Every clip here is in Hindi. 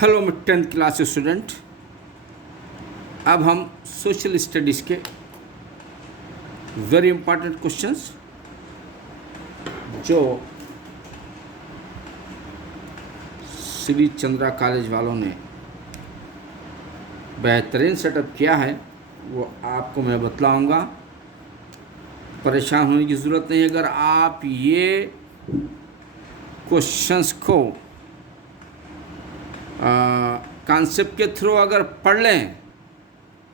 हेलो मैं 10th क्लास स्टूडेंट। अब हम सोशल स्टडीज़ के वेरी इंपॉर्टेंट क्वेश्चंस जो श्री चंद्रा कॉलेज वालों ने बेहतरीन सेटअप किया है वो आपको मैं बतलाऊंगा। परेशान होने की ज़रूरत नहीं। अगर आप ये क्वेश्चंस को कॉन्सेप्ट के थ्रू अगर पढ़ लें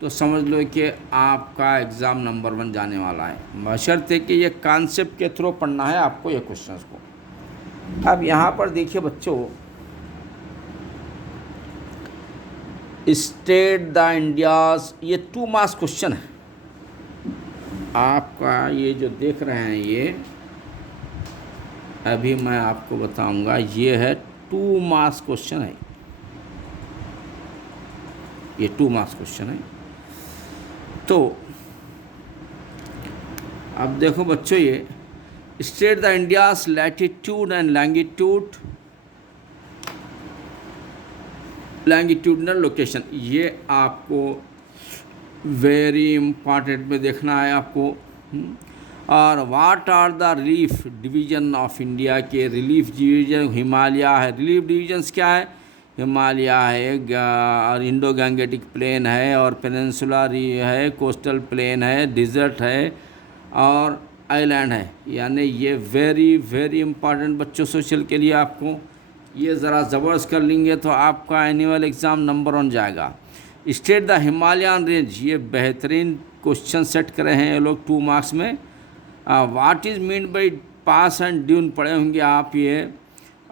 तो समझ लो कि आपका एग्ज़ाम नंबर 1 जाने वाला है, बशर्ते कि ये कॉन्सेप्ट के थ्रू पढ़ना है आपको ये क्वेश्चंस को। अब यहाँ पर देखिए बच्चों, स्टेट द इंडियाज, ये 2 मार्क्स क्वेश्चन है। आपका ये जो देख रहे हैं ये अभी मैं आपको बताऊंगा, ये है 2 मार्क्स क्वेश्चन है। ये 2 मार्क्स क्वेश्चन है। तो अब देखो बच्चों, ये state the India's latitude and longitudinal location, ये आपको वेरी इम्पॉर्टेंट में देखना है आपको। और what are the relief division of India के रिलीफ डिवीजन हिमालय है। रिलीफ डिवीजन्स क्या है? हिमालय है और इंडो गैंगेटिक प्लेन है और पेनिनसुला है, कोस्टल प्लेन है, डिज़र्ट है और आइलैंड है। यानी ये वेरी वेरी इम्पॉर्टेंट बच्चों सोशल के लिए। आपको ये ज़रा ज़बरदस्त कर लेंगे तो आपका एनुअल एग्ज़ाम नंबर 1 जाएगा। स्टेट द हिमालयन रेंज, ये बेहतरीन क्वेश्चन सेट करे हैं ये लोग 2 मार्क्स में। What is mean by pass and dune पढ़े होंगे आप ये।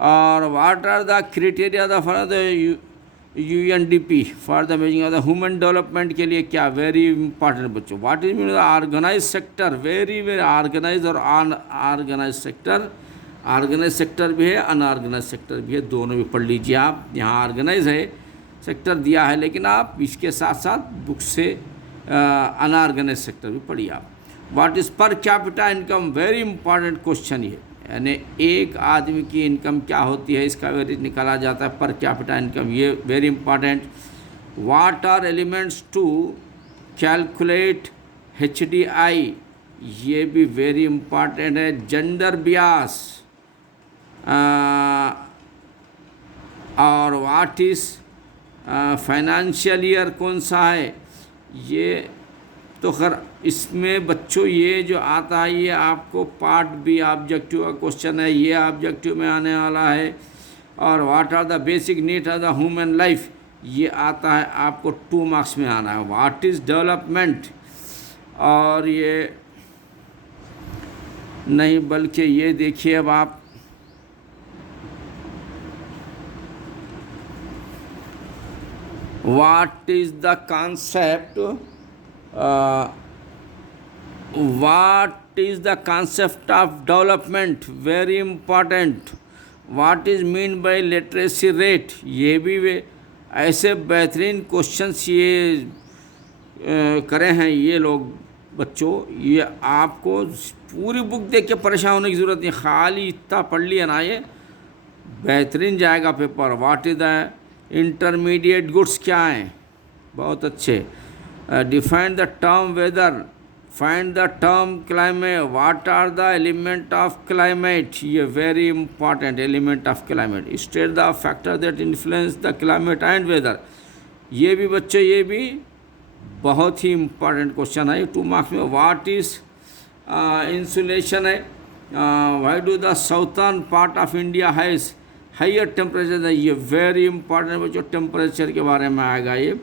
और what are the criteria for the UNDP for the measuring of the human development के लिए क्या, वेरी इंपॉर्टेंट बच्चों। What is mean organise sector, very very organise और अनऑर्गेनाइज सेक्टर। ऑर्गेनाइज सेक्टर भी है, अनऑर्गेनाइज सेक्टर भी है, दोनों भी पढ़ लीजिए आप। यहाँ ऑर्गेनाइज है सेक्टर दिया है, लेकिन आप इसके साथ साथ बुक से अनऑर्गेनाइज सेक्टर भी पढ़िए आप। व्हाट इज़ पर capita income, very important question ये। यानी एक आदमी की इनकम क्या होती है, इसका एवरेज निकाला जाता है पर कैपिटा इनकम, ये very important. What are elements to calculate HDI, ये भी वेरी इंपॉर्टेंट है। जेंडर बियास और व्हाट इज़ फाइनेंशियल ईयर कौन सा है, ये तो खैर इसमें बच्चों ये जो आता है ये आपको पार्ट बी ऑब्जेक्टिव का क्वेश्चन है, ये ऑब्जेक्टिव में आने वाला है। और what are the basic need of the human life, ये आता है आपको 2 मार्क्स में आना है। व्हाट इज़ डेवलपमेंट, और ये नहीं बल्कि ये देखिए अब आप what is the concept, what is the concept of development, very important. what is mean by literacy rate, ये भी ऐसे बेहतरीन क्वेश्चंस ये करे हैं ये लोग बच्चों। ये आपको पूरी बुक देख के परेशान होने की ज़रूरत नहीं, खाली इतना पढ़ लिया ना ये बेहतरीन जाएगा पेपर। What is the intermediate goods, क्या हैं, बहुत अच्छे। Define the term weather, find the term climate, what are the element of climate, ये very important, element of climate. State the factor that influence the climate and weather, ये भी बच्चों ये भी बहुत ही इंपॉर्टेंट क्वेश्चन है 2 मार्क्स में। व्हाट इज़ इंसुलेशन है। Why do the southern part of India has higher temperature, ये वेरी इंपॉर्टेंट बच्चों, टेम्परेचर के बारे में आएगा ये।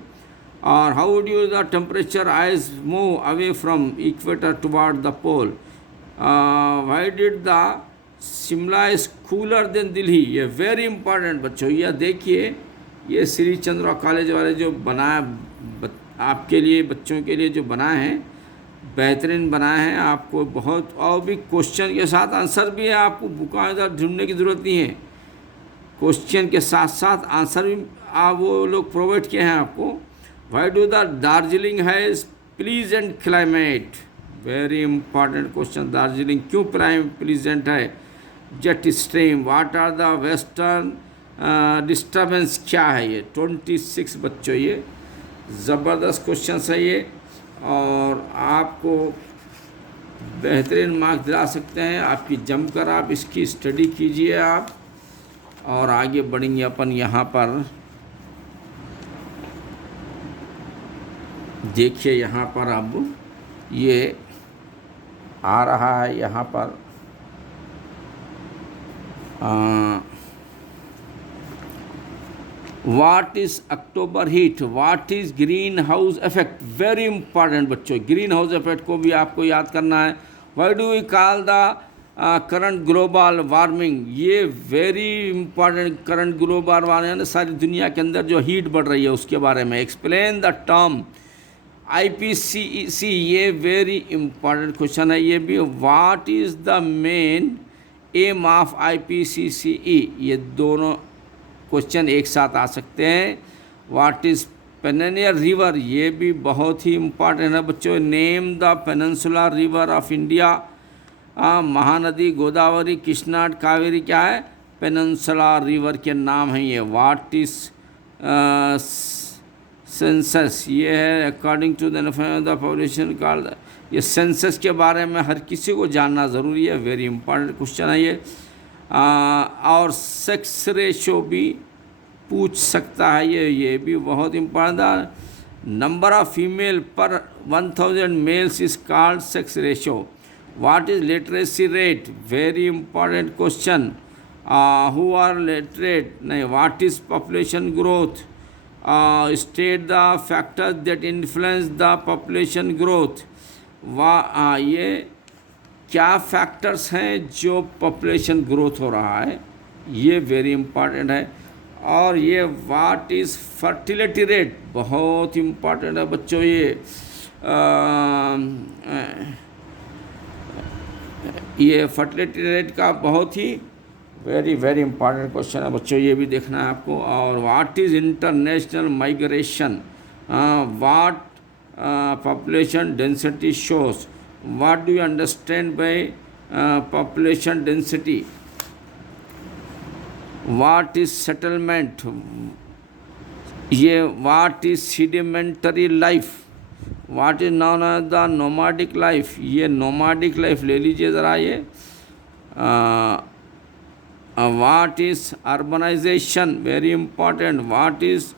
और how do the temperature as move away from equator toward the pole. Why did the Shimla is cooler than Delhi, ये वेरी इंपॉर्टेंट बच्चों। यह देखिए ये श्री चंद्रा कॉलेज वाले जो बनाया आपके लिए बच्चों के लिए जो बनाए हैं, बेहतरीन बनाए हैं आपको बहुत। और भी क्वेश्चन के साथ आंसर भी है, आपको बुकां इधर ढूंढने की ज़रूरत नहीं है, क्वेश्चन के साथ साथ आंसर भी आप वो लोग प्रोवाइड किए हैं आपको। Why do the Darjeeling has pleasant climate, very important question. Darjeeling क्यों प्लेजेंट है? Jet stream. What are the western disturbance क्या है ये 26 बच्चों, ये ज़बरदस्त क्वेश्चन है ये, और आपको बेहतरीन मार्क्स दिला सकते हैं। आपकी जमकर आप इसकी स्टडी कीजिए आप, और आगे बढ़ेंगे अपन। यहाँ पर देखिए, यहाँ पर अब ये आ रहा है, यहाँ पर what is October heat, what is greenhouse effect, very important बच्चों। ग्रीन हाउस इफेक्ट को भी आपको याद करना है। Why do we call the current global warming, ये very important. Current global warming सारी दुनिया के अंदर जो हीट बढ़ रही है उसके बारे में। एक्सप्लेन द टर्म IPCC, ये वेरी इंपॉर्टेंट क्वेश्चन है ये भी। What is the main M of IPCCE, ये दोनों क्वेश्चन एक साथ आ सकते हैं। व्हाट इज पेनिनसुलर रिवर, ये भी बहुत ही इंपॉर्टेंट है बच्चों। Name the peninsular river of India, Mahanadi Godavari Krishna Kaveri क्या है, पेनिनसुलर रिवर के नाम है ये। व्हाट इज सेंसस, ये है according to the population called, ये सेंसस के बारे में हर किसी को जानना ज़रूरी है, वेरी इंपॉर्टेंट क्वेश्चन है ये। और सेक्स रेशो भी पूछ सकता है ये भी बहुत important. Number of female per 1000 males is called sex ratio. What is literacy rate, very important question. Who are literate, नहीं। What is population growth, state the factors that influence the population growth. ये क्या फैक्टर्स हैं जो पॉपुलेशन ग्रोथ हो रहा है, ये वेरी इंपॉर्टेंट है। और ये व्हाट इज़ फर्टिलिटी रेट, बहुत इंपॉर्टेंट है बच्चों ये फर्टिलिटी रेट का बहुत ही वेरी इंपॉर्टेंट क्वेश्चन है बच्चों, ये भी देखना है आपको। और what is international migration, what population density shows, what do you understand by population density, what is settlement, ये what is sedimentary life, what is known as the nomadic life, ये nomadic life ले लीजिए ज़रा ये। what is urbanization, very important, what is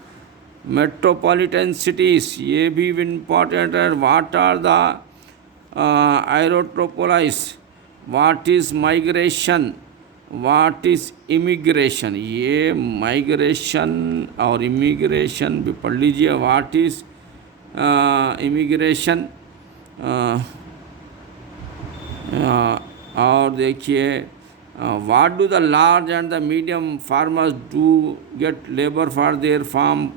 metropolitan cities, ये भी इम्पॉर्टेंट है। What are the aerotropolis, what is migration, what is immigration, ये माइग्रेशन और इमिग्रेशन भी पढ़ लीजिए। व्हाट इज़ इमिग्रेशन, और देखिए what do the large and the medium farmers do get labour for their farm,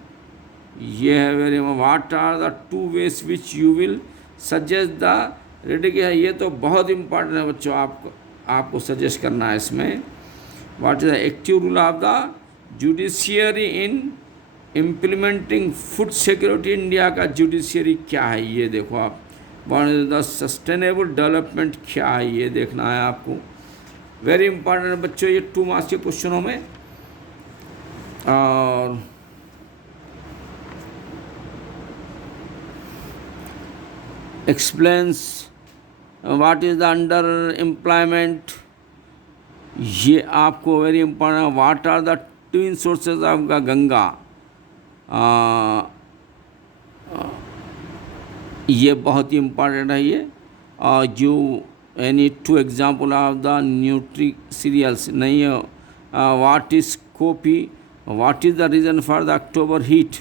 ये है very. What are the 2 ways which you will suggest the रेडिक, ये तो बहुत इंपॉर्टेंट है बच्चों, आपको सजेस्ट करना है इसमें। What is the active rule of the judiciary in implementing food security, India का जुडिशियरी क्या है ये देखो आप। What is the sustainable development क्या है ये देखना है आपको, वेरी इंपॉर्टेंट है बच्चों ये 2 मार्क्स के क्वेश्चनों में। और explains what is the under employment, ये आपको very important. What are the twin sources of Ganga, ये बहुत ही इंपॉर्टेंट है ये। जो any 2 example of the nutri cereals नहीं है। What is coffee, what is the reason for the October heat,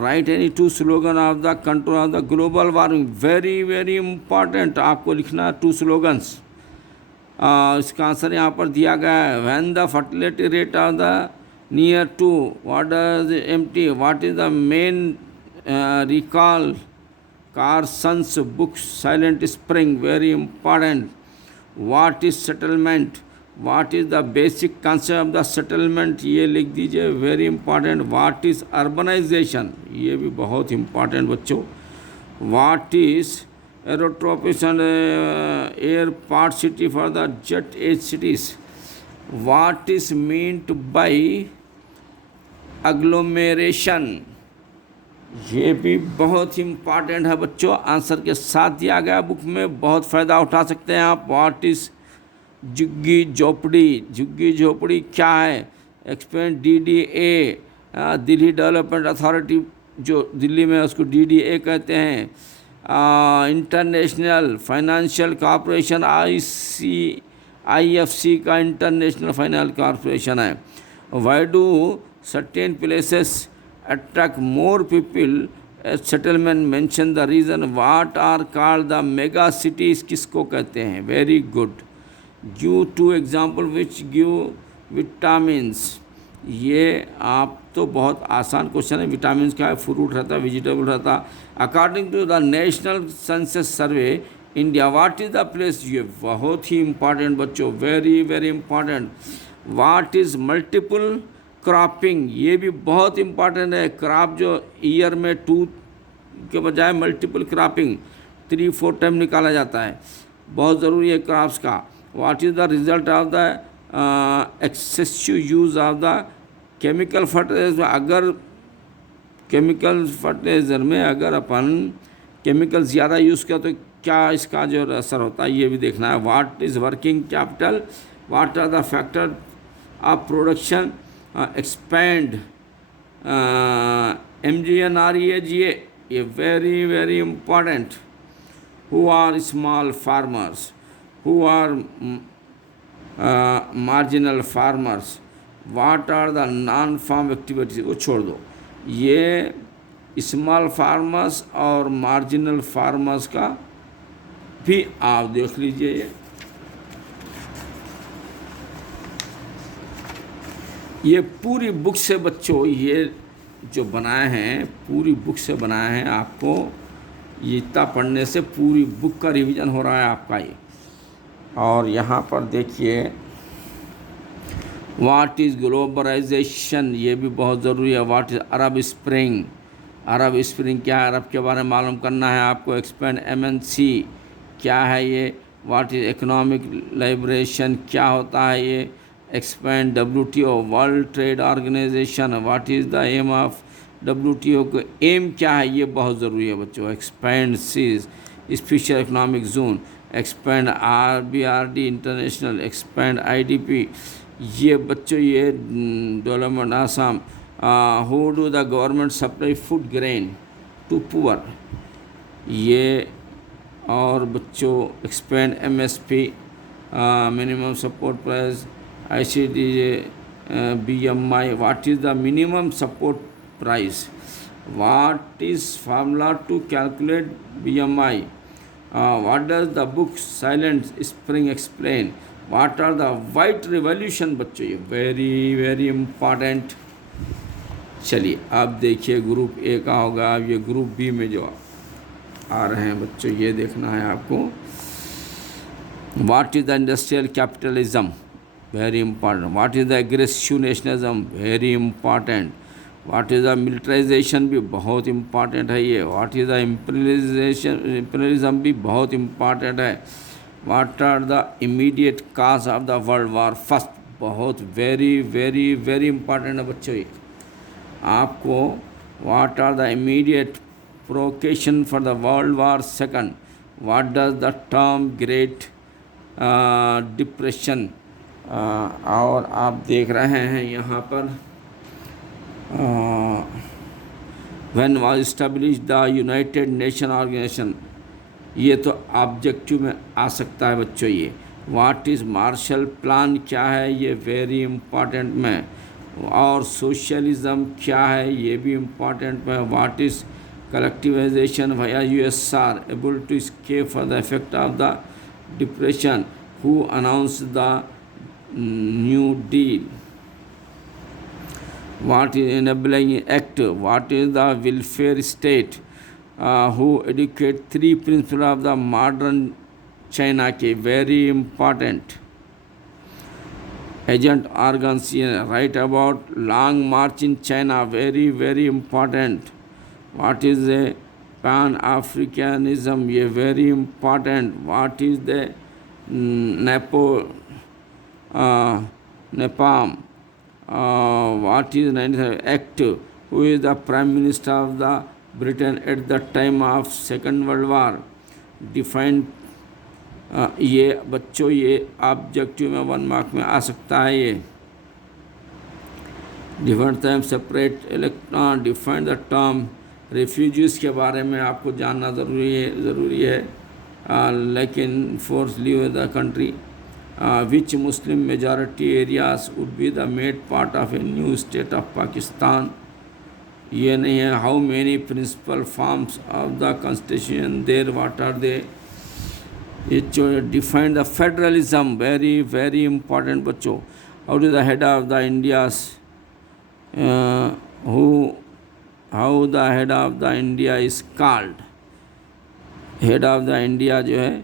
write any 2 slogan of the control of the global warming, very important आपको लिखना है 2 स्लोगन्स। इसका आंसर यहाँ पर दिया गया है। When the fertility rate of the near to what does empty, what is the main Rachel Carson's book Silent Spring, very important. What is settlement, what is the basic concept of the settlement, ये लिख दीजिए, very important. What is urbanisation, ये भी बहुत इंपॉर्टेंट बच्चों। What is aerotropolis airport city for the jet age cities, What is meant by agglomeration? ये भी बहुत इम्पॉर्टेंट है बच्चों, आंसर के साथ दिया गया बुक में, बहुत फ़ायदा उठा सकते हैं आप। व्हाट इज़ झुग्गी झोपड़ी? झुग्गी झोपड़ी क्या है? Explain DDA, Delhi development authority, जो दिल्ली में उसको DDA कहते हैं। इंटरनेशनल फाइनेंशियल कॉरपोरेशन IFC का इंटरनेशनल फाइनेंशियल कॉरपोरेशन है। Why do certain places attract more people as settlement? mention the reason. what are called the mega cities? किसको कहते हैं? very good. give two example which give vitamins. ये आप तो बहुत आसान क्वेश्चन है। विटामिन क्या है? फ्रूट रहता है, वेजिटेबल रहता है। According to the national census survey India, what is the place? ये बहुत ही इंपॉर्टेंट बच्चों, very very important. What is multiple cropping? ये भी बहुत इंपॉर्टेंट है। क्रॉप जो ईयर में 2 के बजाय मल्टीपल क्रॉपिंग 3-4 टाइम निकाला जाता है, बहुत ज़रूरी है क्रॉप्स का। What is the result of the excessive use of the chemical fertiliser? अगर केमिकल फर्टिलाइज़र में अगर अपन केमिकल ज़्यादा यूज़ किया तो क्या इसका जो असर होता है, ये भी देखना है। What is working capital? What are the factor of production expand MGNREGA? ये very very important. Who are small farmers? Who are marginal farmers? What are the non farm activities? वो छोड़ दो, ये स्मॉल फार्मर्स और मार्जिनल फार्मर्स का भी आप देख लीजिए। ये पूरी बुक से बच्चों, ये जो बनाए हैं पूरी बुक से बनाए हैं। आपको ये इतना पढ़ने से पूरी बुक का रिवीजन हो रहा है आपका ये। और यहाँ पर देखिए, व्हाट इज़ ग्लोबलाइजेशन? ये भी बहुत ज़रूरी है। What is Arab spring? Arab spring क्या है? अरब के बारे में मालूम करना है आपको। एक्सपेंड MNC क्या है ये? What is economic liberation? क्या होता है ये? Expand WTO, world trade organisation, what is the aim of WTO? को एम क्या है? ये बहुत ज़रूरी है बच्चों। Expand SEZ, special economic zone, expand RBRD international, expand IDP। ये बच्चों ये development Assam. Who do the government supply food grain to poor? ये और बच्चों expand MSP, minimum support price, ICDJ, BMI. What is the minimum support price? What is formula to calculate BMI? What does the book Silent Spring explain? What are the white revolution? बच्चों ये वेरी वेरी इम्पॉर्टेंट। चलिए अब देखिए ग्रुप A का होगा। अब ये ग्रुप B में जो आ रहे हैं बच्चों, ये देखना है आपको। What is the industrial capitalism? Very important. What is the aggressive nationalism? Very important. What is the militarization? भी बहुत important है ये। What is the imperialism? भी बहुत important है। What are the immediate cause of the World War First? बहुत very very very important है बच्चों ये आपको। What are the immediate provocation for the World War Second? What does the term Great Depression? और आप देख रहे हैं यहाँ पर when was establish the United Nation organisation? ये तो ऑब्जेक्टिव में आ सकता है बच्चों ये। What is Marshall plan? क्या है ये? वेरी इम्पॉर्टेंट में। और सोशलिज्म क्या है? ये भी इम्पॉर्टेंट में। What is collectivisation via USSR able to escape for the effect of the depression? Who announced the New Deal? What is enabling act? What is the welfare state? Who educate 3 principles of the modern China के? Very important. Agent organs write about long march in China. Very very important. What is the Pan-Africanism? ये very important. What is the Nepal. What is 95 Act? Who is the Prime Minister of the Britain at the time of Second World War? Define. ये बच्चों ये ऑब्जेक्टिव में 1 मार्क में आ सकता है ये. Different time separate electron. Define the term. Refugees के बारे में आपको जानना ज़रूरी है. लेकिन force leave the country. Which Muslim majority areas would be the made part of a new state of Pakistan. ये नहीं है. How many principal forms of the constitution there. What are they. It define the federalism. Very very important बच्चों. How is the head of the India's how the head of the India is called. Head of the India जो है.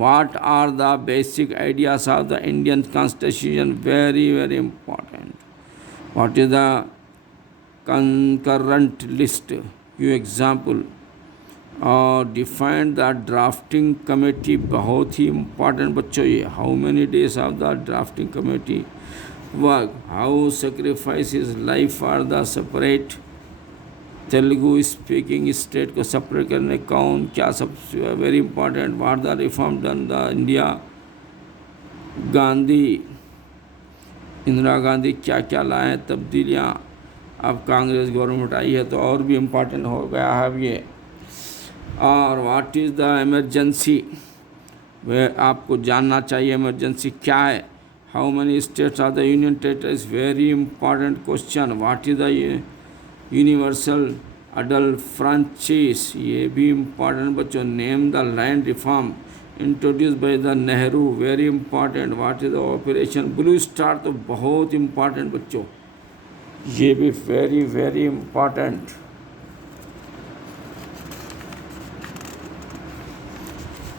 What are the basic ideas of the Indian Constitution? Very very important. What is the concurrent list? Few example. Defined the drafting committee. बहुत ही इम्पॉर्टेंट बच्चों ये. How many days of the drafting committee work. How sacrifice is life for the separate Telugu speaking state को सेपरेट करने कौन क्या सब. Very important. What the reform done the India. Gandhi Indira Gandhi क्या क्या लाए तब्दीलियाँ. अब कांग्रेस गवर्नमेंट आई है तो और भी इम्पॉर्टेंट हो गया है अब ये. और व्हाट इज़ द इमरजेंसी. वह आपको जानना चाहिए इमरजेंसी क्या है. How many states are the union territories. Very important question. What is the universal adult franchise. ये भी इम्पॉर्टेंट बच्चों. Name the land reform introduce by the Nehru. Very important. What is the Operation Blue Star. तो बहुत इम्पॉर्टेंट बच्चों. ये भी वेरी वेरी इम्पॉर्टेंट.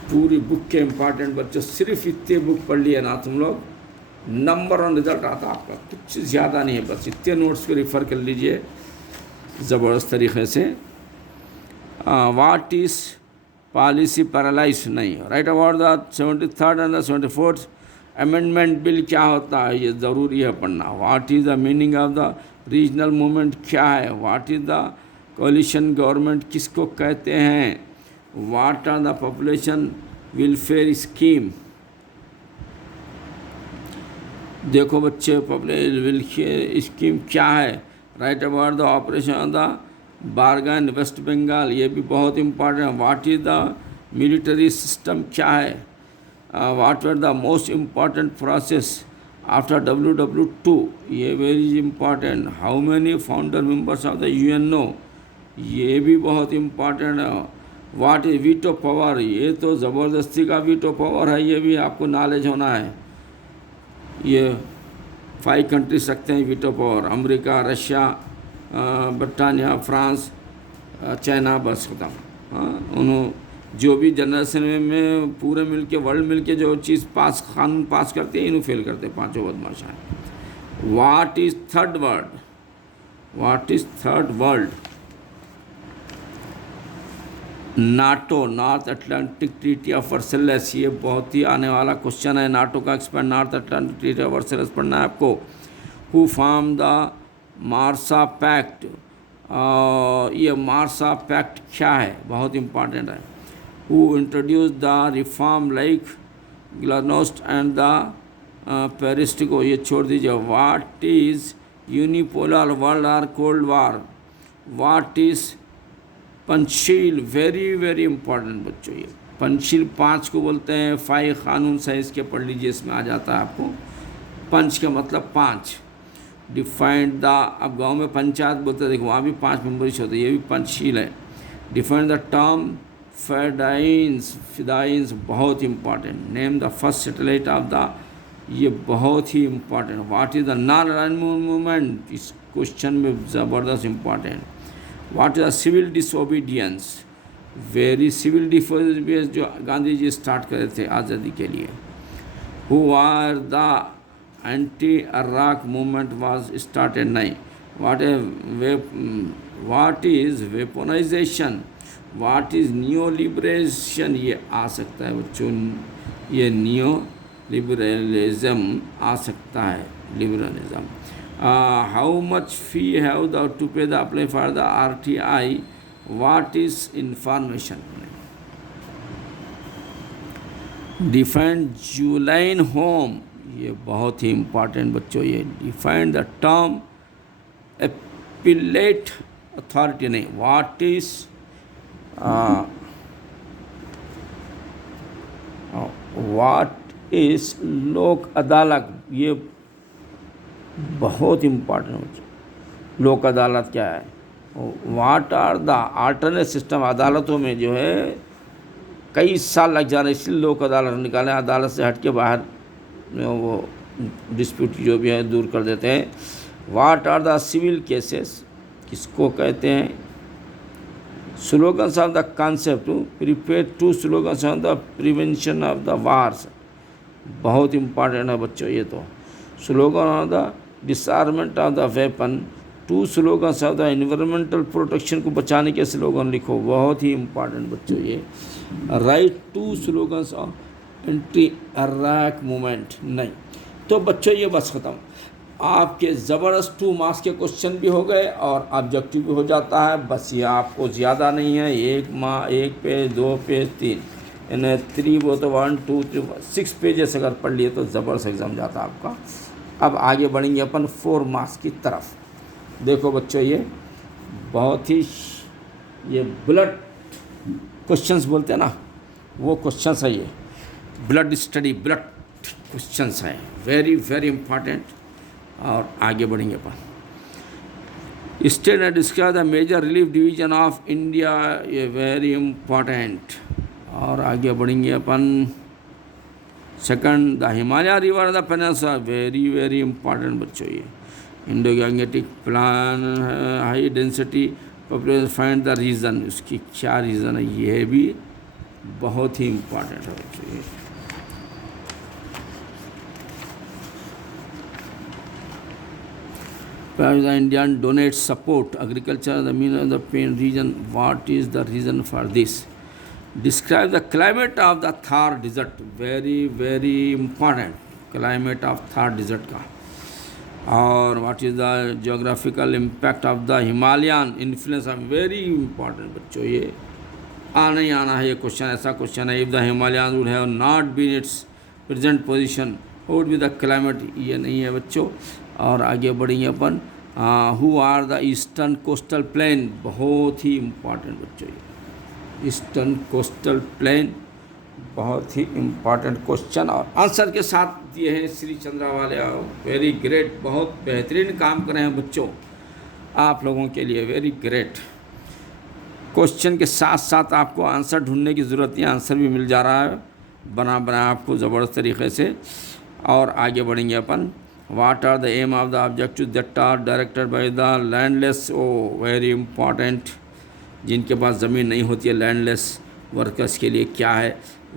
पूरी बुक के इम्पॉर्टेंट बच्चों. सिर्फ इतने बुक पढ़ लिए ना तुम लोग नंबर 1 रिजल्ट आता आपका. कुछ ज़्यादा नहीं है. बस इतने नोट्स को रिफ़र कर लीजिए ज़बरदस्त तरीके से. What is policy paralysis. नहीं. Right about the 73rd and the 74th amendment bill. क्या होता है ये ज़रूरी है पढ़ना. What is the meaning of the regional movement. क्या है. What is the coalition government किसको कहते हैं. What are the population welfare scheme. देखो बच्चे पॉपुलेशन वेलफेयर स्कीम क्या है. Right about the operation of the Barga West Bengal. ये भी बहुत इम्पॉर्टेंट है. What is the military system क्या है. What were the most important process after WW2. ये very important. How many founder members of the UNO. ये भी बहुत इम्पॉर्टेंट है. What is veto power. ये तो ज़बरदस्ती का वीटो पावर है. ये भी आपको नॉलेज होना है. ये 5 कंट्रीज रखते हैं veto power. America, Russia, Britannia, France, China. बस खत्म. हाँ उन्होंने जो भी जनरल असेंबली में पूरे मिल के वर्ल्ड मिल के जो चीज़ कानून पास करते हैं इन्हों फेल करते हैं. 5 बदमाश हैं. What is third world. What is third world. NATO North Atlantic treaty of Versailles. ये बहुत ही आने वाला क्वेश्चन है. नाटो का expand North Atlantic treaty of Versailles पढ़ना है आपको. Who form the Marshall pact. ये मार्शल पैक्ट क्या है बहुत इंपॉर्टेंट है. Who introduce the reform like glasnost and the perestroika. ये छोड़ दीजिए. व्हाट इज़ यूनिपोलर वर्ल्ड और cold war. What is Panchsheel. Very very important बच्चों. ये पंचशील 5 को बोलते हैं. 5 कानून साइज के पढ़ लीजिए. इसमें आ जाता है आपको. पंच का मतलब 5. Defined the. अब गांव में पंचायत बोलते हैं. देखो वहाँ भी 5 मेंबर्स होते हैं. ये भी पंचशील है. Defined the term fedayeen. Fedayeen बहुत important. Name the first satellite of the. ये बहुत ही important. What is the non alignment movement. इस क्वेश्चन में ज़बरदस्त important. What is the civil disobedience. Very civil disobedience जो गांधी जी स्टार्ट करे थे आज़ादी के लिए. Who are the anti arrack movement was started. नहीं. What is weaponisation. What is neo liberation. ये आ सकता है बच्चों. ये नियो लिबरलिज्म आ सकता है, liberalism. How much fee have the to pay the apply for the RTI, what is information. Define Julian home, ये बहुत ही इम्पॉर्टेंट बच्चों, ये define the term appellate authority, नहीं, what is what is Lok Adalat, ये बहुत इम्पॉर्टेंट बच्चों। लोक अदालत क्या है, what are the alternate system. अदालतों में जो है कई साल लग जा रहे हैं, इसलिए लोक अदालत निकालें, अदालत से हट के बाहर वो डिस्प्यूट जो भी है दूर कर देते हैं। What are the civil cases, किसको कहते हैं। Slogans of the concept, prepare 2 slogans of the prevention of the wars, बहुत इम्पॉर्टेंट है बच्चों ये तो। Slogan of the disarmament of the weapon, 2 slogans of the environmental protection को बचाने के स्लोगन लिखो, बहुत ही इम्पॉर्टेंट बच्चों ये। Write 2 slogans of anti arrack movement, नहीं। तो बच्चों ये बस ख़त्म, आपके ज़बरदस्त 2 मार्क्स के क्वेश्चन भी हो गए और ऑब्जेक्टिव भी हो जाता है। बस ये आपको ज़्यादा नहीं है, 1 पेज 2 पेज 3 यानी 3 वो तो 1 2 3 6 पेजेस अगर पढ़ लिए तो ज़बरदस्त एग्ज़ाम जाता है आपका। अब आगे बढ़ेंगे अपन 4 मार्क्स की तरफ। देखो बच्चों ये बहुत ही ये ब्लड क्वेश्चंस बोलते हैं ना, वो क्वेश्चंस है ये, ब्लड स्टडी, ब्लड क्वेश्चंस है, वेरी वेरी इम्पॉर्टेंट। और आगे बढ़ेंगे अपन। State and describe the major relief division of India, ये वेरी इम्पॉर्टेंट। और आगे बढ़ेंगे अपन। Second, the Himalaya river the peninsula, very very important बच्चों ये। Indo Gangetic plain, high density population, find the reason, उसकी क्या रीज़न है, ये भी बहुत ही इम्पॉर्टेंट है बच्चों ये। The Indian donates support agriculture, the mean of the pain region. What is the reason for this? Describe the climate of the Thar desert. Very very important. Climate of Thar desert का। और what is the geographical impact of the Himalayan influence? Very important बच्चों ये नहीं आना है ये क्वेश्चन, ऐसा क्वेश्चन है। If the Himalayan would have not been its present position, what would be the climate? ये नहीं है बच्चों। और आगे बढ़ेंगे अपन। Who are the eastern coastal plain, बहुत ही इम्पॉर्टेंट बच्चों ये। ईस्टर्न कोस्टल प्लेन बहुत ही इम्पॉर्टेंट क्वेश्चन और आंसर के साथ दिए हैं श्री चंद्रा वाले। वेरी ग्रेट, बहुत बेहतरीन काम कर रहे हैं बच्चों आप लोगों के लिए, वेरी ग्रेट। क्वेश्चन के साथ साथ आपको आंसर ढूंढने की ज़रूरत नहीं, आंसर भी मिल जा रहा है बना आपको ज़बरदस्त तरीके से। और आगे बढ़ेंगे अपन। What are the aim of the objectives that are directed by the landless? Oh, very important. जिनके पास ज़मीन नहीं होती है, लैंडलेस वर्कर्स के लिए क्या है।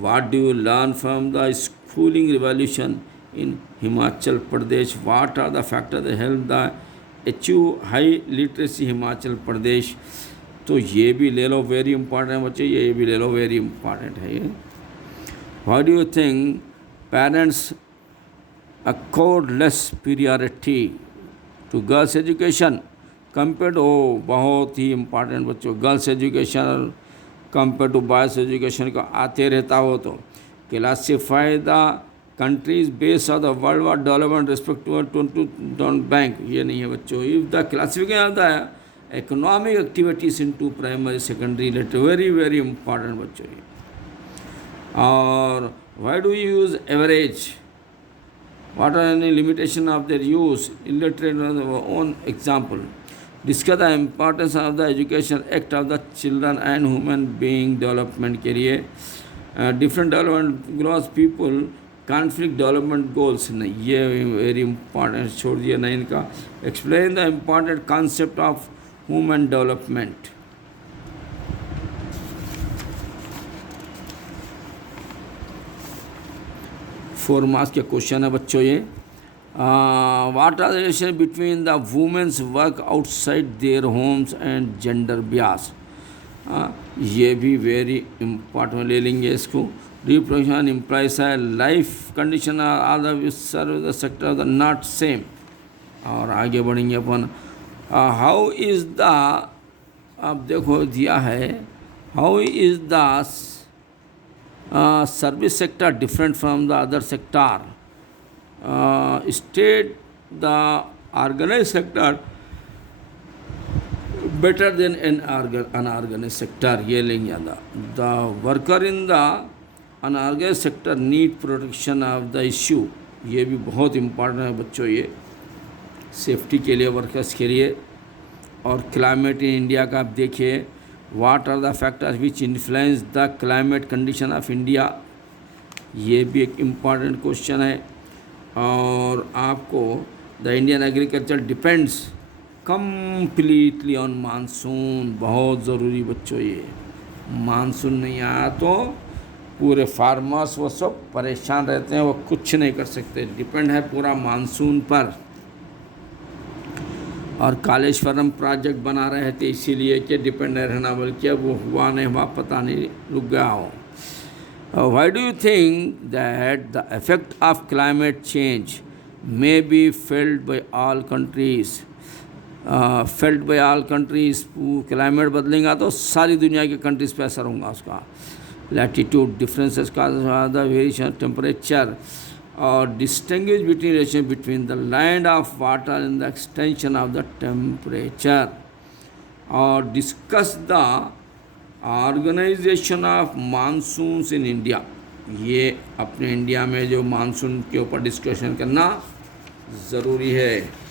What do you learn from the schooling revolution in Himachal Pradesh? What are the factors that help the achieve high literacy Himachal Pradesh? तो ये भी ले लो, वेरी इंपॉर्टेंट बच्चे, ये भी ले लो, वेरी इंपॉर्टेंट है ये। Why do you think parents accord less priority to girls education compared to, बहुत ही इम्पॉर्टेंट बच्चों, girls education compare to boys education का आते रहता हो तो। Classify the countries base of the world war development respect to bank, ये नहीं है बच्चों। If the classification of the economic activities into primary secondary letter, very very important बच्चों ये। और why do you use average, what are any limitation of their use, illustrate our own example. Discuss the importance of the education act of the children and human being development के लिए। different development goals people, conflict development goals, नहीं ये very important, छोड़ दिया नहीं इनका। explain the important concept of human development। 4 marks के क्वेश्चन है बच्चों ये। What are the relation between the women's work outside their homes and gender bias, ये भी वेरी इम्पॉर्टेंट ले लेंगे इसको। reproduction implies a life condition or other which serve the sector of the not same. और आगे बढ़ेंगे अपन हाउ इज द, अब देखो दिया है how is the service sector different from the other sector. State the organized sector better than an unorganized sector. ये लेंगे ज़्यादा. The worker in the unorganized sector need protection of the issue. ये भी बहुत इम्पॉर्टेंट है बच्चों, ये सेफ्टी के लिए, वर्कर्स के लिए. और क्लाइमेट इन इंडिया का आप देखिए, what are the factors which influence the climate condition of India, ये भी एक इम्पॉर्टेंट क्वेश्चन है. और आपको the Indian agriculture depends completely on monsoon, बहुत ज़रूरी बच्चों. ये मानसून नहीं आया तो पूरे फार्मर्स वो सब परेशान रहते हैं, वो कुछ नहीं कर सकते, डिपेंड है पूरा मानसून पर. और कालेश्वरम प्रोजेक्ट बना रहे थे इसीलिए कि डिपेंड नहीं रहना, बल्कि वो हुआ नहीं हुआ पता नहीं, रुक गया हो. Why do you think that the effect of climate change may be felt by all countries? Felt by all countries. Climate बदलेगा तो सारी दुनिया के कंट्रीज पे असर होगा उसका. लैटिट्यूड डिफरेंसेस का द वेरिएशन टेम्परेचर, और distinguish between relation between the land of water and the extension of the temperature, or discuss the organization of monsoons in India. ये अपने इंडिया में जो मानसून के ऊपर डिस्कशन करना ज़रूरी है.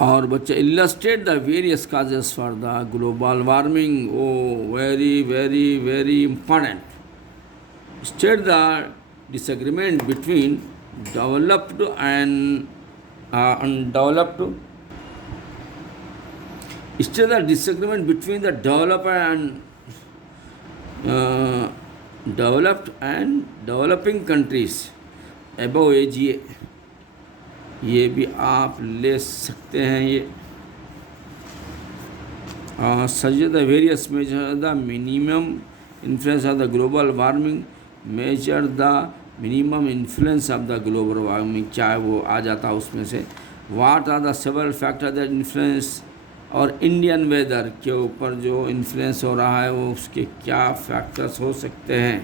और बच्चे illustrate the various causes for the global warming. Oh, very, very, very important. State the disagreement between developed and undeveloped. State the disagreement between the developed and developing countries. Above AGA. ये भी आप ले सकते हैं. ये suggest the various measure the minimum influence of the global warming, measure the minimum influence of the global warming, क्या है वो आ जाता उसमें से. what are the several factors that influence और इंडियन वेदर के ऊपर जो इन्फ्लुएंस हो रहा है वो उसके क्या फैक्टर्स हो सकते हैं,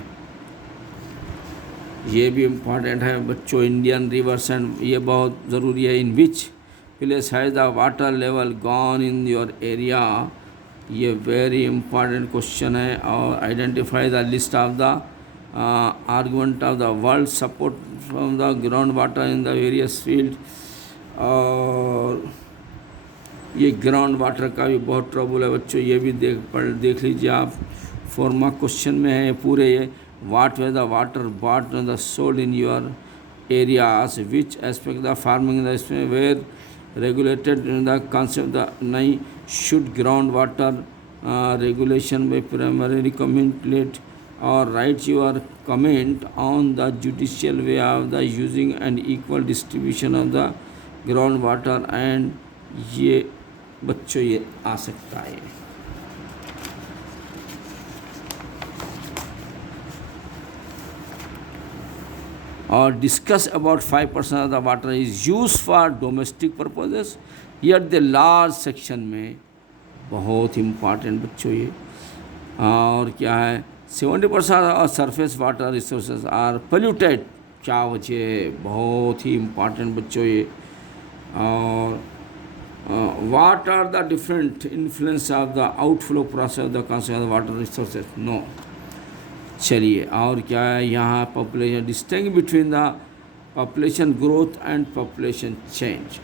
ये भी इम्पॉर्टेंट है बच्चों. इंडियन रिवर्स एंड, ये बहुत ज़रूरी है. In which place has the water level gone in your area, ये वेरी इम्पॉर्टेंट क्वेश्चन है. और identify the list of the argument of the world support from the ground water in the various field. और ये ग्राउंड वाटर का भी बहुत ट्रबल है बच्चों, ये भी देख लीजिए आप. 4 मार्क क्वेश्चन में है पूरे. ये what were the water bought and the sold in your areas, which aspect the farming were regulated in the concept the nahi should groundwater regulation by primarily communicate, or write your comment on the judicial way of the using and equal distribution of the groundwater. and ये बच्चों ये आ सकता है. or discuss about 5% of the water is used for domestic purposes. yet the large section में बहुत इम्पॉर्टेंट बच्चों ये. और क्या है 70% of surface water resources are polluted. क्या वजह है, बहुत ही इम्पॉर्टेंट बच्चों ये. और what are the different influence of the outflow process of the conservation of the water resources? no. चलिए और क्या है यहाँ population disting between the population growth and population change,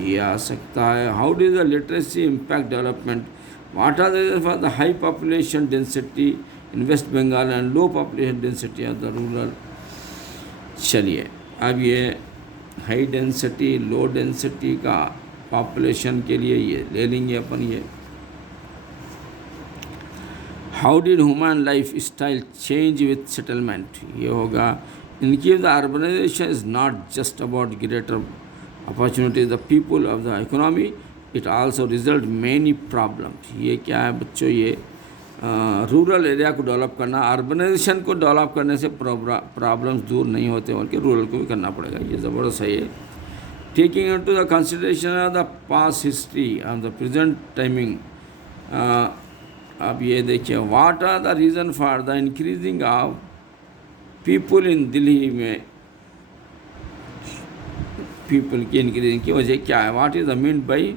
ये आ सकता है. How does the literacy impact development, what are the for the high population density in West Bengal and low population density of the rural. चलिए अब ये हाई डेंसिटी लो डेंसिटी का पॉपुलेशन के लिए ये ले लेंगे अपन. ये how did human life style change with settlement, ये होगा. In case the urbanisation is not just about greater opportunities the people of the economy it also result many problems. ये क्या है बच्चों, ये रूरल एरिया को डेवलप करना, अर्बनाइजेशन को डेवलप करने से प्रॉब्लम्स दूर नहीं होते, बल्कि रूरल को भी करना पड़ेगा। ये ज़बरदस्त है ये। Taking into the consideration of the past history of the present timing. अब ये देखिए, what are the reason for the increasing of people in Delhi में, पीपल की इंक्रीजिंग की वजह क्या है, what is the mean by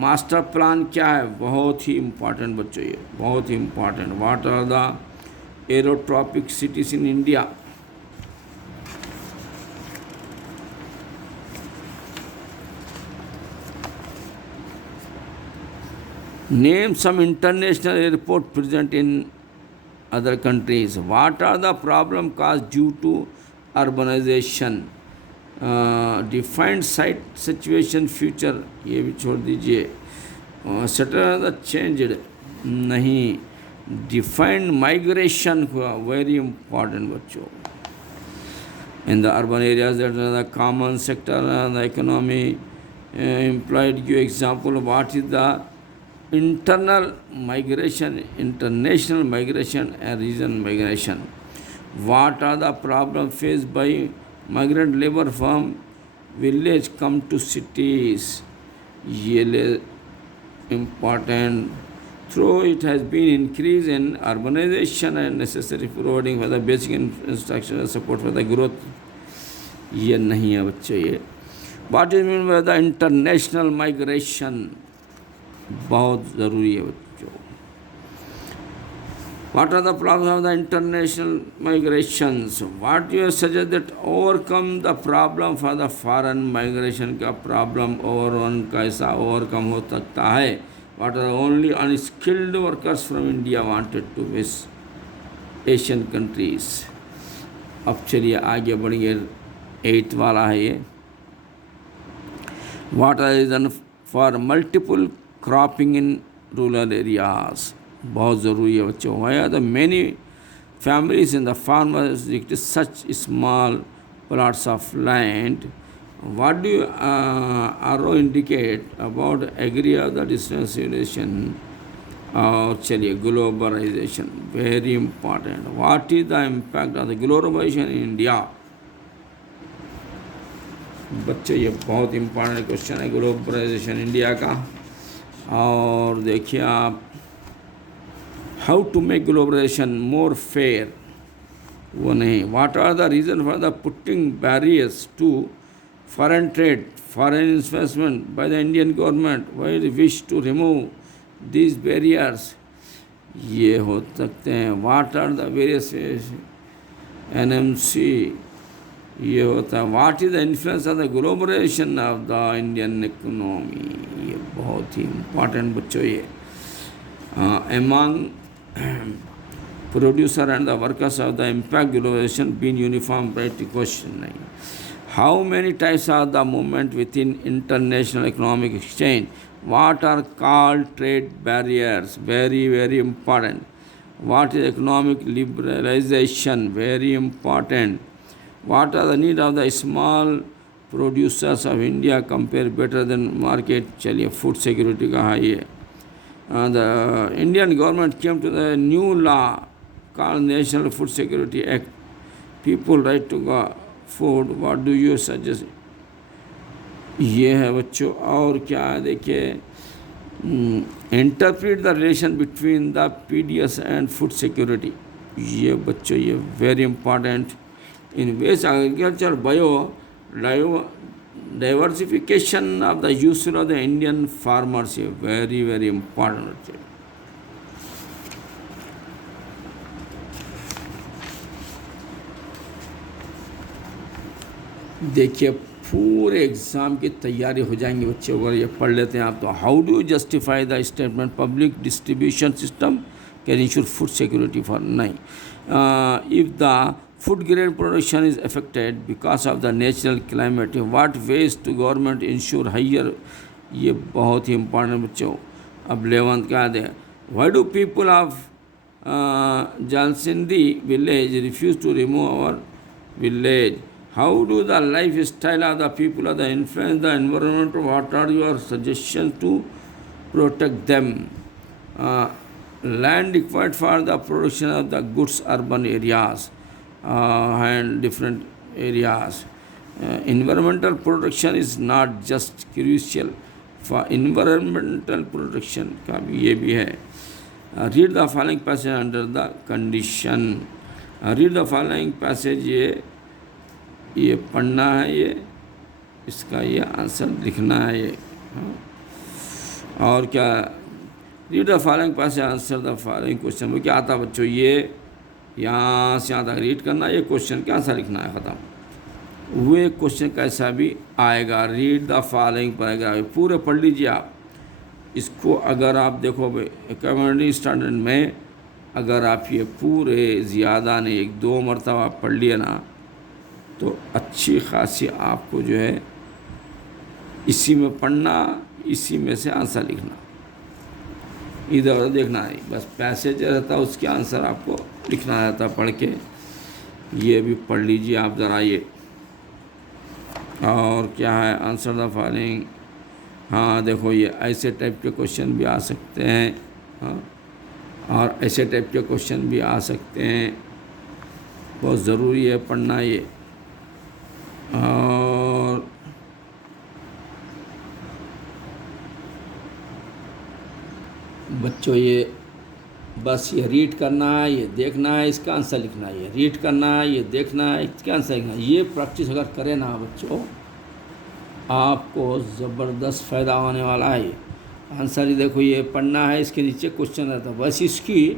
master plan क्या है, बहुत ही इम्पॉर्टेंट बच्चों, ये बहुत ही important. What are the aerotropic cities in India. Name some international airport present in other countries. What are the problem caused due to urbanization? Defined site situation future, ये भी छोड़ दीजिए। Settle the changed नहीं। Defined migration very important बच्चों। In the urban areas that are the common sector, the economy employed. Give example. What is the internal migration, international migration and regional migration? What are the problems faced by migrant labor from village come to cities? Ye important. Through it has been increase in urbanization and necessary providing for the basic infrastructure support for the growth. ये नहीं है बच्चों ये। What is mean by the international migration? बहुत ज़रूरी है बच्चों। What are the problems of the international migrations? What you suggest that overcome the problem for the foreign migration का problem overcome कैसा overcome हो सकता है? What are only unskilled workers from India wanted to visit Asian countries? अब चलिए आगे बढ़िए, 8th वाला है ये। What are the reason for multiple cropping in rural areas? बहुत ज़रूरी है बच्चों। Why are the many families in the farmers district such small plots of land? What do you arrow indicate about agree of the distanciation? और चलिए, globalization very important. What is the impact of the globalization in India? बच्चों ये बहुत इम्पॉर्टेंट क्वेश्चन है ग्लोबलाइजेशन इंडिया का। और देखिए आप, how to make globalisation more fair, वो नहीं। What are the reason for the putting barriers to foreign trade, foreign investment by the Indian government, why wish to remove these barriers? ये हो सकते हैं। What are the various NMC, ये होता है। What is the influence of the globalisation of the Indian economy? ये बहुत ही इम्पॉर्टेंट बच्चों ये। Among producer and the workers of the impact globalisation been uniform, right question नहीं। How many types are the movement within international economic exchange? What are called trade barriers? Very very important. What is economic liberalisation? Very important. What are the need of the small producers of India compare better than market? चलिए, फूड सिक्योरिटी का है ये। The Indian government came to the new law called National Food Security Act. People right to go food. What do you suggest? ये है बच्चों। और क्या है देखिए, interpret the relation between the PDS and food security. ये बच्चों ये very important. In waste agriculture, diversification of the use of the Indian farmers is very very important. देखिए पूरे एग्ज़ाम की तैयारी हो जाएंगी बच्चे अगर ये पढ़ लेते हैं आप तो। How do you justify the statement public distribution system can ensure food security for? नहीं। If the food grain production is affected because of the natural climate, what ways to government ensure higher? ये बहुत ही इम्पॉर्टेंट बच्चों। अब 11th क्या दे? Why do people of Jalsindi village refuse to remove our village How do the lifestyle of the people of the influence the environment? What are your suggestions to protect them? Land required for the production of the goods, urban areas and different areas. Environmental protection is not just crucial for environmental protection का भी ये भी है. Read the following passage under the condition. Read the following passage. ये पढ़ना है, ये इसका ये आंसर लिखना है ये. और क्या read the following passage answer the following question. वो क्या आता है बच्चों, ये यहाँ से यहाँ तक रीड करना, ये क्वेश्चन का आंसर लिखना है, ख़त्म. वो क्वेश्चन कैसा भी आएगा. रीड द फॉलोइंग पैराग्राफ पूरे पढ़ लीजिए आप. इसको अगर आप देखो कम्युनिटी स्टैंडर्ड में अगर आप ये पूरे ज़्यादा नहीं 1-2 मरतबा पढ़ लिए ना तो अच्छी खासी आपको जो है इसी में पढ़ना, इसी में से आंसर लिखना, इधर उधर देखना नहीं. बस पैसेज रहता है उसके आंसर आपको लिखना रहता पढ़ के. ये भी पढ़ लीजिए आप ज़रा ये. और क्या है आंसर द फॉलोइंग. हाँ देखो ये ऐसे टाइप के क्वेश्चन भी आ सकते हैं. हाँ और ऐसे टाइप के क्वेश्चन भी आ सकते हैं. बहुत ज़रूरी है पढ़ना ये. और बच्चों ये बस ये रीड करना है, ये देखना है, इसका आंसर लिखना है. ये रीड करना है, ये देखना है, इसका आंसर लिखना है. ये प्रैक्टिस अगर करें ना बच्चों आपको ज़बरदस्त फ़ायदा होने वाला है. ये आंसर ही देखो ये पढ़ना है, इसके नीचे क्वेश्चन रहता है. बस इसकी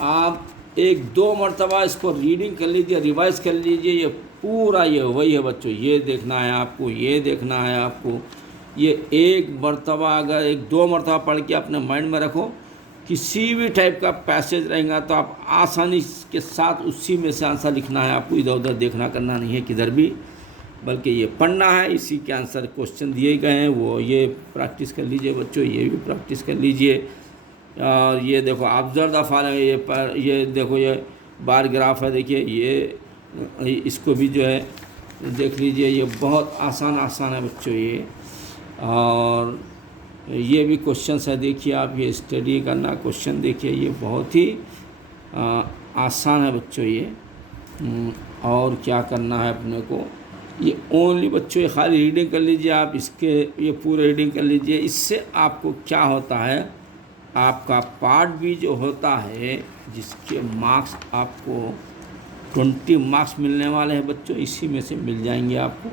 आप 1-2 मरतबा इसको रीडिंग कर लीजिए, रिवाइज कर लीजिए. ये पूरा ये वही है बच्चों. ये देखना है आपको, ये देखना है आपको. ये एक मरतबा अगर 1-2 मरतबा पढ़ के अपने माइंड में रखो, किसी भी टाइप का पैसेज रहेगा तो आप आसानी के साथ उसी में से आंसर लिखना है आपको. इधर उधर देखना करना नहीं है किधर भी, बल्कि ये पढ़ना है. इसी के आंसर क्वेश्चन दिए गए हैं, वो ये प्रैक्टिस कर लीजिए बच्चों. ये भी प्रैक्टिस कर लीजिए. और ये देखो ऑब्जर्व द फॉलोइंग. ये देखो ये बार ग्राफ है, देखिए ये इसको भी जो है देख लीजिए. ये बहुत आसान है बच्चों ये. और ये भी क्वेश्चन है, देखिए आप ये स्टडी करना. क्वेश्चन देखिए ये बहुत ही आसान है बच्चों ये. और क्या करना है अपने को, ये ओनली बच्चों ये खाली रीडिंग कर लीजिए आप. इसके ये पूरे रीडिंग कर लीजिए. इससे आपको क्या होता है, आपका पार्ट भी जो होता है जिसके मार्क्स आपको 20 मार्क्स मिलने वाले हैं बच्चों, इसी में से मिल जाएंगे आपको.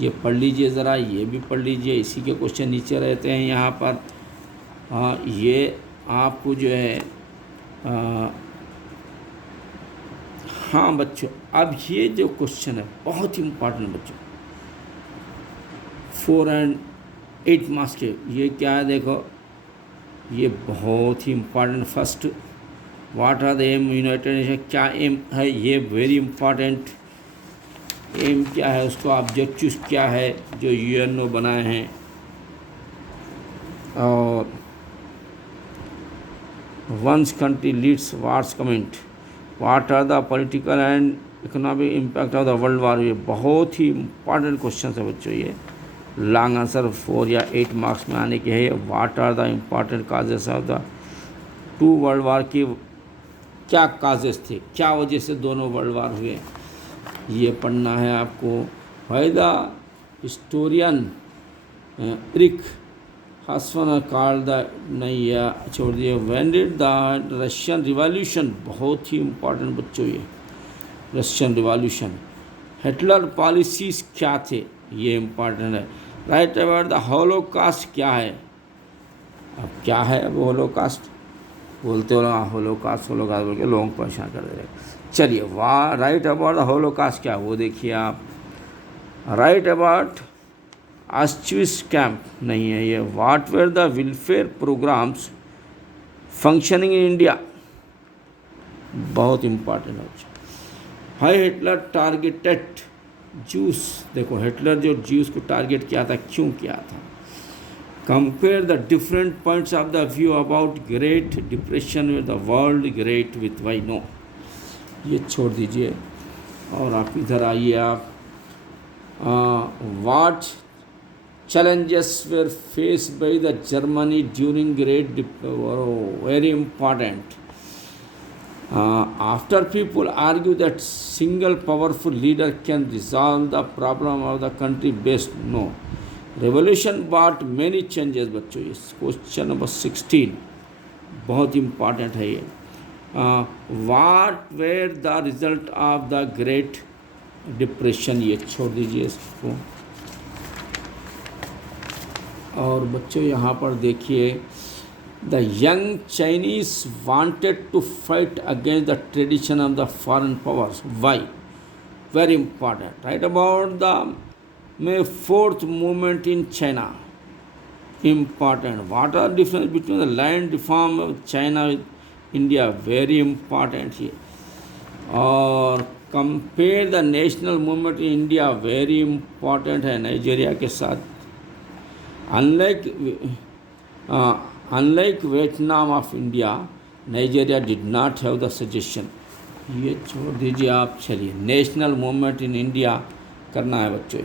ये पढ़ लीजिए ज़रा, ये भी पढ़ लीजिए. इसी के क्वेश्चन नीचे रहते हैं यहाँ पर. ये आपको जो है हाँ बच्चों, अब ये जो क्वेश्चन है बहुत ही इम्पॉर्टेंट बच्चों, 4 और 8 मार्क्स के. ये क्या है देखो, ये बहुत ही important. First what are the aim United Nation, क्या एम है ये वेरी इम्पॉर्टेंट. एम क्या है, उसको ऑब्जेक्टिव्स क्या है जो यूएनओ बनाए हैं. और once country leads wars comment, what are the political and economic impact of the world war. ये बहुत ही इम्पॉर्टेंट क्वेश्चन है बच्चों. ये लॉन्ग आंसर 4 या 8 मार्क्स में आने के है. What are the important causes of the 2 world war की, क्या काजेस थे, क्या वजह से दोनों वर्ल्ड वार हुए, ये पढ़ना है आपको. फायदा हिस्टोरियन रिक हसवन कॉल द नहीं या छोड़ दिए. When did the Russian revolution, बहुत ही इम्पॉर्टेंट बच्चों ये रशियन रिवॉल्यूशन. हिटलर पॉलिसीज क्या थे, ये इम्पॉर्टेंट है. राइट अबाउट द होलोकास्ट क्या है. अब क्या है अब होलोकास्ट बोलते हो ना, होलोकास्ट बोल के लोगों को परेशान कर दे रहे. चलिए वाह, राइट अबाउट द होलोकास्ट क्या, वो देखिए आप. राइट अबाउट ऑस्ट्रिच कैंप नहीं है ये. What where the welfare programs functioning in India, बहुत इम्पॉर्टेंट है. हाई हिटलर टारगेटेड जूस, देखो हिटलर जो ज्यूस को टारगेट किया था, क्यों किया था. Compare the different points of the view about great depression with the world great with why no. ये छोड़ दीजिए और आप इधर आइए. आप what challenges were faced by the Germany during very important. After people argue that single powerful leader can resolve the problem of the country best, no. Revolution brought many changes बच्चों. ये क्वेश्चन नंबर 16 बहुत इम्पॉर्टेंट है ये. What were the result of the great depression, ये छोड़ दीजिए इसको. और बच्चों यहाँ पर देखिए, the young Chinese wanted to fight against the tradition of the foreign powers. Why? Very important. Write about the May 4th movement in China. Important. What are difference between the land reform of China with India? Very important here. और compare the national movement in India. Very important है नाइजीरिया के साथ. Unlike Vietnam of India, Nigeria did not have the suggestion. ये छोड़ दीजिए आप. चलिए, नेशनल मूवमेंट इन इंडिया करना है बच्चों.